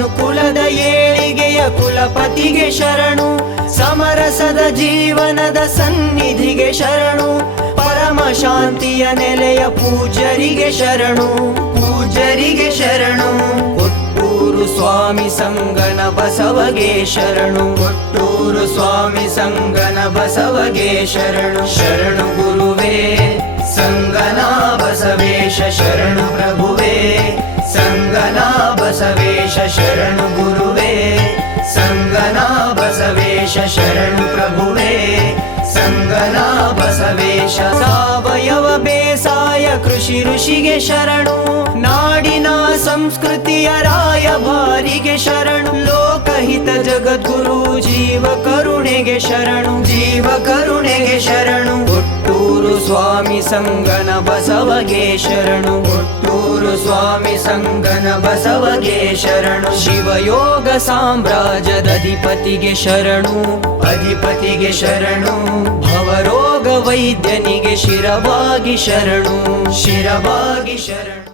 ಮನುಕುಲದ ಏಳಿಗೆಯ ಕುಲಪತಿಗೆ ಶರಣು, ಸಮರಸದ ಜೀವನದ ಸನ್ನಿಧಿಗೆ ಶರಣು, ಪರಮ ಶಾಂತಿಯ ನೆಲೆಯ ಪೂಜ್ಯರಿಗೆ ಶರಣು, ಪೂಜ್ಯರಿಗೆ ಶರಣು. ಕೊಟ್ಟೂರು ಸ್ವಾಮಿ ಸಂಗನ ಬಸವಗೆ ಶರಣು, ಕೊಟ್ಟೂರು ಸ್ವಾಮಿ ಸಂಗನ ಬಸವಗೆ ಶರಣು. ಶರಣು ಗುರುವೇ ಸಂಗನ ಬಸವೇಶ, ಶರಣು ಪ್ರಭುವೇ ಸಂಗನ ಬಸವೇಶ, ಶರಣು ಗುರುವೇ ಸಂಗನ ಬಸವೇಶ, ಶರಣು ಪ್ರಭುವೇ ಸಂಗನ ಬಸವೇಶ. ಸಾವಯವ ಬೇಸಾಯ ಕೃಷಿ ಋಷಿಗೆ ಶರಣು, ನಾಡಿನ ಸಂಸ್ಕೃತಿಯ ರಾಯಭಾರಿಗೆ ಶರಣು, ಲೋಕಹಿತ ಜಗದ್ಗುರು ಜೀವ ಕರುಣೆಗೆ ಶರಣು, ಜೀವ ಕರುಣೆಗೆ ಶರಣು. ಕೊಟ್ಟೂರು ಸ್ವಾಮಿ ಸಂಗನ ಬಸವಗೆ ಶರಣು, ಕೊಟ್ಟೂರು ಸ್ವಾಮಿ ಸಂಗನ ಬಸವಗೆ ಶರಣು. ಶಿವಯೋಗ ಸಾಮ್ರಾಜ್ಯದ ಅಧಿಪತಿಗೆ ಶರಣು, ಅಧಿಪತಿಗೆ ಶರಣು. ಭವರೋಗ ವೈದ್ಯನಿಗೆ ಶಿರವಾಗಿ ಶರಣು, ಶಿರವಾಗಿ ಶರಣು.